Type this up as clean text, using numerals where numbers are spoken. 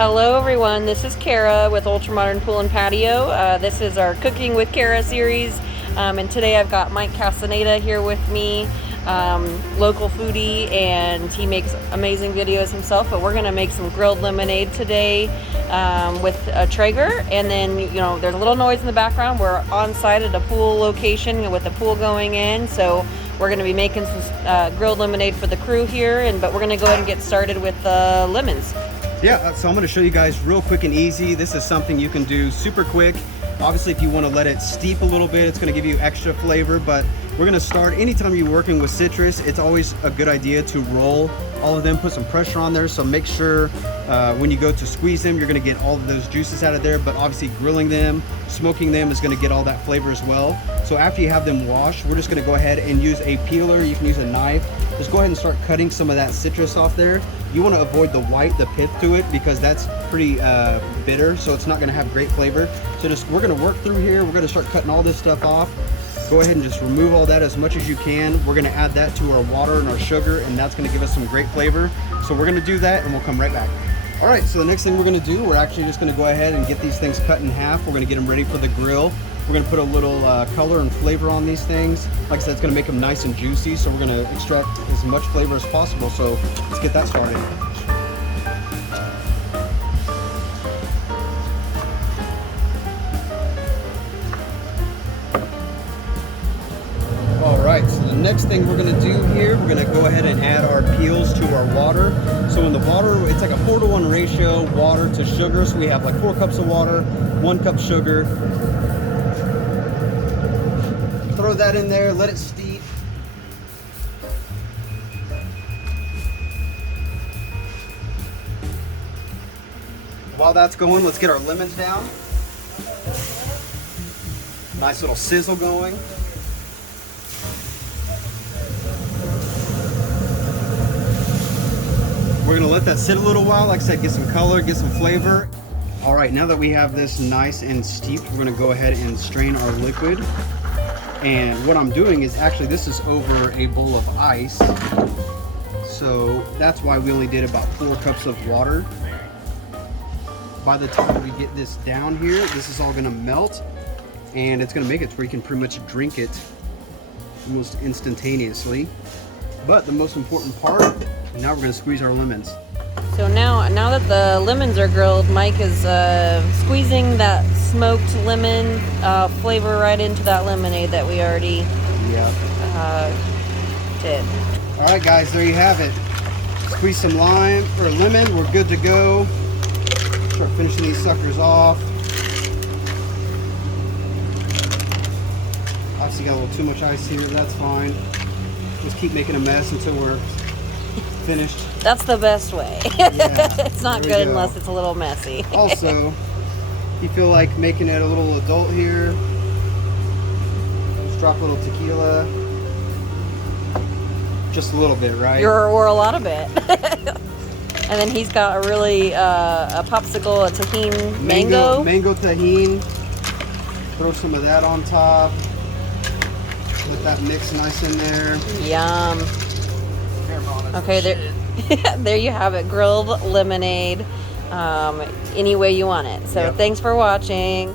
Hello everyone, this is Kara with Ultramodern Pool and Patio. This is our Cooking with Kara series, and today I've got Mike Castaneda here with me, local foodie, and he makes amazing videos himself, but we're going to make some grilled lemonade today with a Traeger. And then, you know, there's a little noise in the background. We're on site at a pool location with the pool going in, so we're going to be making some grilled lemonade for the crew here, but we're going to go ahead and get started with the lemons. Yeah, so I'm going to show you guys real quick and easy. This is something you can do super quick. Obviously, if you want to let it steep a little bit, it's going to give you extra flavor, but we're going to start. Anytime you're working with citrus, it's always a good idea to roll all of them, put some pressure on there. So make sure when you go to squeeze them, you're going to get all of those juices out of there, but obviously grilling them, smoking them is going to get all that flavor as well. So after you have them washed, we're just going to go ahead and use a peeler. You can use a knife. Just go ahead and start cutting some of that citrus off there. You want to avoid the white, the pith to it, because that's pretty bitter, so it's not going to have great flavor. So we're going to work through here. We're going to start cutting all this stuff off. Go ahead and just remove all that as much as you can. We're going to add that to our water and our sugar, and that's going to give us some great flavor. So we're going to do that, and we'll come right back. All right, so the next thing we're going to do, we're actually just going to go ahead and get these things cut in half. We're going to get them ready for the grill. We're going to put a little color and flavor on these things. Like I said, it's going to make them nice and juicy, so we're going to extract as much flavor as possible. So let's get that started. Alright, so the next thing we're going to do here, we're going to go ahead and add our peels to our water. So in the water, it's like a 4-to-1 ratio, water to sugar. So we have like 4 cups of water, 1 cup sugar. Throw that in there, let it steep. While that's going, let's get our lemons down. Nice little sizzle going. We're gonna let that sit a little while, like I said, get some color, get some flavor. All right, now that we have this nice and steeped, we're gonna go ahead and strain our liquid. And what I'm doing is actually, this is over a bowl of ice. So that's why we only did about 4 cups of water. By the time we get this down here, this is all gonna melt, and it's gonna make it to where you can pretty much drink it almost instantaneously. But the most important part, now we're gonna squeeze our lemons. So now that the lemons are grilled, Mike is squeezing that smoked lemon flavor right into that lemonade that we already did. All right, guys, there you have it. Squeeze some lime or lemon. We're good to go. Start finishing these suckers off. Obviously, got a little too much ice here. That's fine. Just keep making a mess until we're finished. That's the best way. Yeah, it's not good unless it's a little messy. Also, if you feel like making it a little adult here, just drop a little tequila. Just a little bit, right? Or a lot of it. And then he's got a really a popsicle, a tahini mango. Mango tahini. Throw some of that on top. Let that mix nice in there. Yum. Okay, there you have it, grilled lemonade, any way you want it. So thanks for watching.